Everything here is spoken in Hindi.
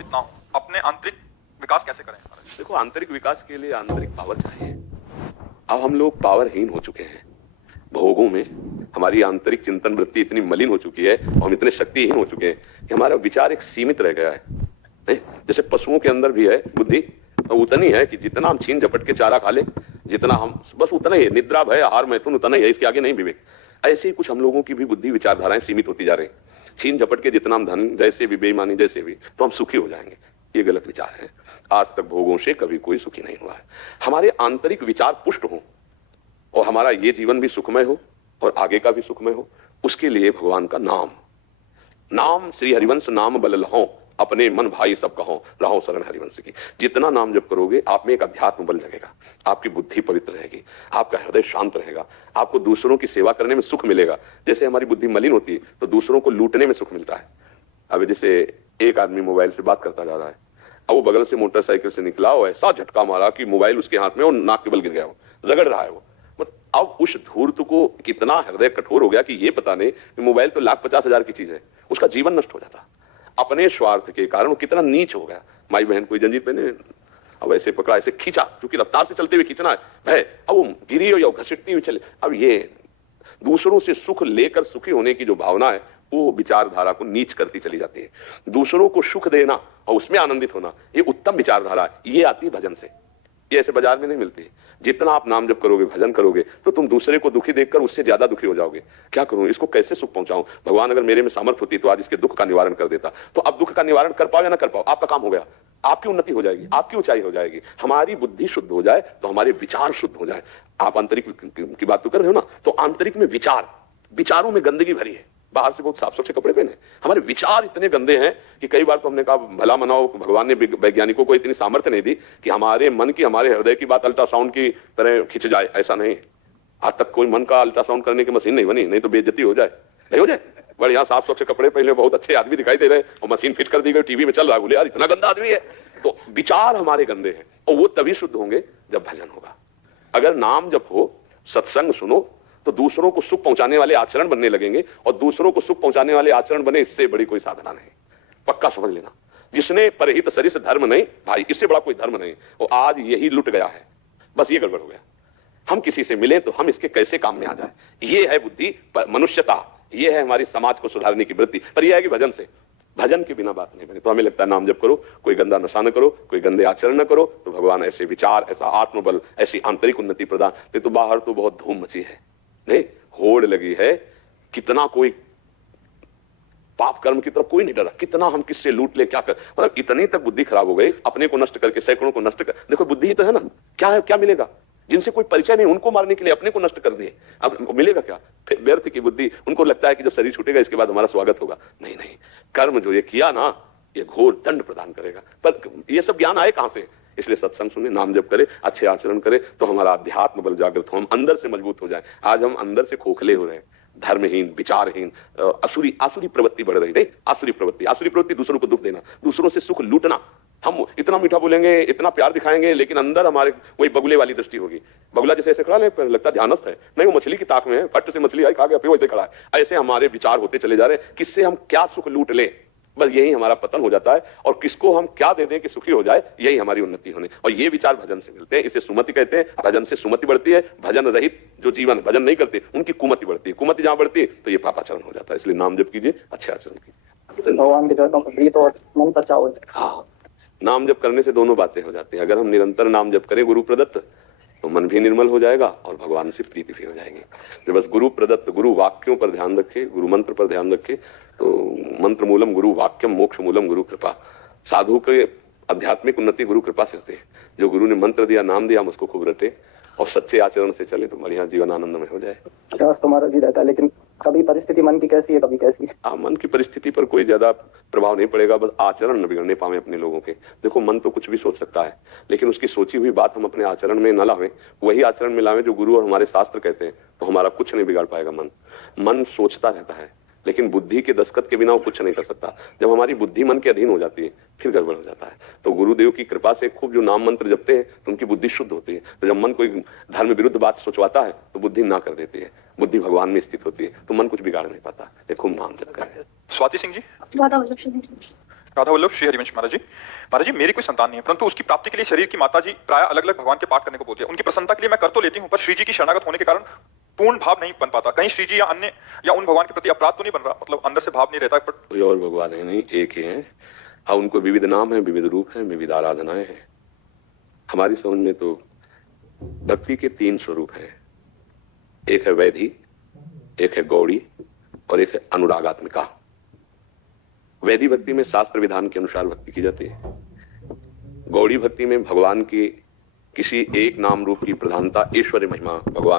इतना हूँ, अपने आंतरिक विकास कैसे करें? देखो, आंतरिक विकास के लिए आंतरिक पावर चाहिए। अब हम लोग पावरहीन हो चुके हैं भोगों में। हमारी आंतरिक चिंतन वृत्ति इतनी मलिन हो चुकी है और हम इतने शक्तिहीन हो चुके हैं कि हमारा विचार एक सीमित रह गया है। नहीं? जैसे पशुओं के अंदर भी है बुद्धि, तो उतनी है कि जितना हम छीन झपट के चारा खा ले, जितना हम बस उतना ही, निद्रा भय आहार मैथुन उतना ही है, इसके आगे नहीं विवेक। ऐसे ही कुछ हम लोगों की भी बुद्धि विचारधाराएं सीमित होती जा रही हैं। छीन झपट के जितना हम धन जैसे भी बेईमानी जैसे भी, तो हम सुखी हो जाएंगे। ये गलत विचार है। आज तक भोगों से कभी कोई सुखी नहीं हुआ है। हमारे आंतरिक विचार पुष्ट हो और हमारा ये जीवन भी सुखमय हो और आगे का भी सुखमय हो, उसके लिए भगवान का नाम, नाम श्री हरिवंश नाम बल लहो, अपने मन भाई सब कहो, रहो शरण हरिवंश की। जितना नाम जप करोगे, आप में एक अध्यात्म बल जगेगा, आपकी बुद्धि पवित्र रहेगी, आपका हृदय शांत रहेगा, आपको दूसरों की सेवा करने में सुख मिलेगा। जैसे हमारी बुद्धि मलिन होती है तो दूसरों को लूटने में सुख मिलता है। अब जैसे एक आदमी मोबाइल से बात करता जा रहा है, अब वो बगल से मोटरसाइकिल से निकला और ऐसा झटका मारा कि मोबाइल उसके हाथ में और नाक के बल गिर गया, वो रगड़ रहा है। वो अब उस धूर्त को कितना हृदय कठोर हो गया कि ये पता नहीं कि मोबाइल तो 1,50,000 की चीज है, उसका जीवन नष्ट हो जाता। अपने स्वार्थ के कारण वो कितना नीच हो गया। माई बहन कोई जंजीर पहने, अब ऐसे पकड़ा, ऐसे खींचा, क्योंकि रफ्तार से चलते हुए खींचना है, अब वो गिरी हो या घसीटती हुई चले। अब ये दूसरों से सुख लेकर सुखी होने की जो भावना है, वो विचारधारा को नीच करती चली जाती है। दूसरों को सुख देना और उसमें आनंदित होना, ये उत्तम विचारधारा है। ये आती है भजन से, ये ऐसे बाजार में नहीं मिलती। जितना आप नाम जप करोगे, भजन करोगे, तो तुम दूसरे को दुखी देखकर उससे ज्यादा दुखी हो जाओगे। क्या करूं, इसको कैसे सुख पहुंचाऊं? भगवान अगर मेरे में सामर्थ होती तो आज इसके दुख का निवारण कर देता। तो अब दुख का निवारण कर पाओ या ना कर पाओ, आपका काम हो गया, आपकी उन्नति हो जाएगी, आपकी ऊंचाई हो जाएगी। हमारी बुद्धि शुद्ध हो जाए तो हमारे विचार शुद्ध हो जाए। आप आंतरिक की बात तो कर रहे हो ना, तो आंतरिक में विचारों में गंदगी भरी है। बाहर से बहुत साफ सुथरे कपड़े पहने, हमारे विचार इतने गंदे हैं कि कई बार तो हमने कहा भला मनाओ, भगवान ने वैज्ञानिकों को इतनी सामर्थ्य नहीं दी कि हमारे मन की, हमारे हृदय की बात अल्ट्रासाउंड की तरह खिंच जाए। ऐसा नहीं, आज तक कोई मन का अल्ट्रासाउंड करने की मशीन नहीं बनी, नहीं तो बेइज्जती हो जाए, नहीं हो जाए। बढ़िया साफ सुथरे कपड़े पहले बहुत अच्छे आदमी दिखाई दे रहे और मशीन फिट कर दी गई, टीवी में चल रहा है, बोले यार इतना गंदा आदमी है। तो विचार हमारे गंदे हैं और वो तभी शुद्ध होंगे जब भजन होगा। अगर नाम जप हो, सत्संग सुनो, तो दूसरों को सुख पहुंचाने वाले आचरण बनने लगेंगे और दूसरों को सुख पहुंचाने वाले आचरण बने, इससे बड़ी कोई साधना नहीं। पक्का समझ लेना, जिसने परहित सरिस धर्म नहीं, भाई इससे बड़ा कोई धर्म नहीं। और आज यही लुट गया है, बस ये गड़बड़ हो गया। हम किसी से मिले तो हम इसके कैसे काम में आ जाए, ये है बुद्धि, मनुष्यता, ये है हमारी समाज को सुधारने की वृत्ति। पर यह है कि भजन से, भजन के बिना बात नहीं बने। तो हमें लगता है नाम जप करो, कोई गंदा नशा न करो, कोई गंदे आचरण न करो, तो भगवान ऐसे विचार, ऐसा आत्मबल, ऐसी आंतरिक उन्नति प्रदान। तो बाहर तो बहुत धूम मची है, नहीं होड़ लगी है, कितना कोई पाप कर्म की तरफ कोई नहीं डरा, कितना हम किससे लूट ले, क्या कर, मतलब इतनी तक बुद्धि खराब हो गई, अपने को नष्ट करके सैकड़ों को नष्ट कर। देखो बुद्धि ही तो है ना, क्या है, क्या मिलेगा? जिनसे कोई परिचय नहीं उनको मारने के लिए अपने को नष्ट कर दिए, अब मिलेगा क्या? व्यर्थ की बुद्धि। उनको लगता है कि जब शरीर छूटेगा इसके बाद हमारा स्वागत होगा। नहीं नहीं, कर्म जो ये किया ना, ये घोर दंड प्रदान करेगा। पर ये सब ज्ञान आए कहां से? इसलिए सत्संग सुने, नाम जप करे, अच्छे आचरण करे, तो हमारा अध्यात्म बल जागृत हो, हम अंदर से मजबूत हो जाए। आज हम अंदर से खोखले हो रहे हैं, धर्महीन, विचारहीन, आसुरी प्रवृत्ति बढ़ रही है। आसुरी प्रवृत्ति दूसरों को दुख देना, दूसरों से सुख लूटना। हम इतना मीठा बोलेंगे, इतना प्यार दिखाएंगे, लेकिन अंदर हमारे वही बगुले वाली दृष्टि होगी। बगुला जैसे ऐसे खड़ा है, लगता ध्यानस्थ है, नहीं वो मछली की ताक में है, फट से मछली आई खा गया, फिर वैसे खड़ा है। ऐसे हमारे विचार होते चले जा रहे हैं, किससे हम क्या सुख लूट लें, बस यही हमारा पतन हो जाता है। और किसको हम क्या दे दें कि सुखी हो जाए, यही हमारी उन्नति होने। और ये विचार भजन से मिलते हैं, इसे सुमति कहते हैं। भजन से सुमति बढ़ती है, भजन रहित जो जीवन, भजन नहीं करते, उनकी कुमति बढ़ती है। कुमति जहां बढ़ती है तो ये पापाचरण हो जाता है। इसलिए नाम जप कीजिए, अच्छे आचरण कीजिए, भगवान के चरणों में प्रीत और मन सच्चा हो जाए। हाँ, नाम जप करने से दोनों बातें हो जाती है। अगर हम निरंतर नाम जप करें गुरु प्रदत्त, तो मन भी निर्मल हो जाएगा और भगवान से प्रीति भी हो जाएगी। तो बस गुरु प्रदत्त, गुरु वाक्यों पर ध्यान रखे, गुरु मंत्र पर ध्यान रखे। तो मंत्र मूलम गुरु वाक्यम, मोक्ष मूलम गुरु कृपा। साधु के आध्यात्मिक उन्नति गुरु कृपा से होती है। जो गुरु ने मंत्र दिया, नाम दिया, हम उसको खूब रटे और सच्चे आचरण से चले तो बढ़िया जीवन आनंदमय हो जाए। प्रयास तो हमारा जी रहता है, लेकिन कभी परिस्थिति मन की कैसी है, कभी कैसी है। मन की परिस्थिति पर कोई ज्यादा प्रभाव नहीं पड़ेगा, बस आचरण न बिगड़ने पावे अपने लोगों के। देखो, मन तो कुछ भी सोच सकता है, लेकिन उसकी सोची हुई बात हम अपने आचरण में न लावें, वही आचरण में लावें जो गुरु और हमारे शास्त्र कहते हैं, तो हमारा कुछ नहीं बिगाड़ पाएगा। मन सोचता रहता है, लेकिन बुद्धि के दस्तखत के बिना वो कुछ नहीं कर सकता। जब हमारी बुद्धि मन के अधीन हो जाती है, फिर गड़बड़ हो जाता है। तो गुरुदेव की कृपा से खूब जो नाम मंत्र जपते हैं तो उनकी बुद्धि शुद्ध होती है। तो जब मन कोई धर्म विरुद्ध बात सोचवाता है तो बुद्धि ना कर देती है, बुद्धि भगवान में स्थित होती है, तो मन कुछ बिगाड़ नहीं पाता। खूब नाम जप करें। स्वाति सिंह जी, राधा वल्लभ श्री हरिवंश महाराज जी मेरी कोई संतान नहीं है, परंतु उसकी प्राप्ति के लिए शरीर की माता जी प्राय अलग अलग भगवान के पाठ करने को बोलती है। उनकी प्रसन्नता के लिए मैं कर तो लेती हूँ, पर श्री जी की शरणागत होने के कारण पूर्ण भाव नहीं बन पाता। कहीं श्री जी या अन्य या उन भगवान के प्रति अपराध तो नहीं बन रहा, मतलब अंदर से भाव नहीं रहता। पर कोई और भगवान है नहीं, एक ही है। हाँ, उनको विविध नाम है, विविध रूप है, विविध आराधनाएं हैं। हमारी समझ में तो भक्ति के 3 स्वरूप हैं। एक है वैधि, एक है गौड़ी और एक है अनुरागात्मिका। वैधि भक्ति में शास्त्र विधान के अनुसार भक्ति की जाती है। गौड़ी भक्ति में भगवान की किसी एक नाम रूप की प्रधानता, ऐश्वर्य महिमा भगवान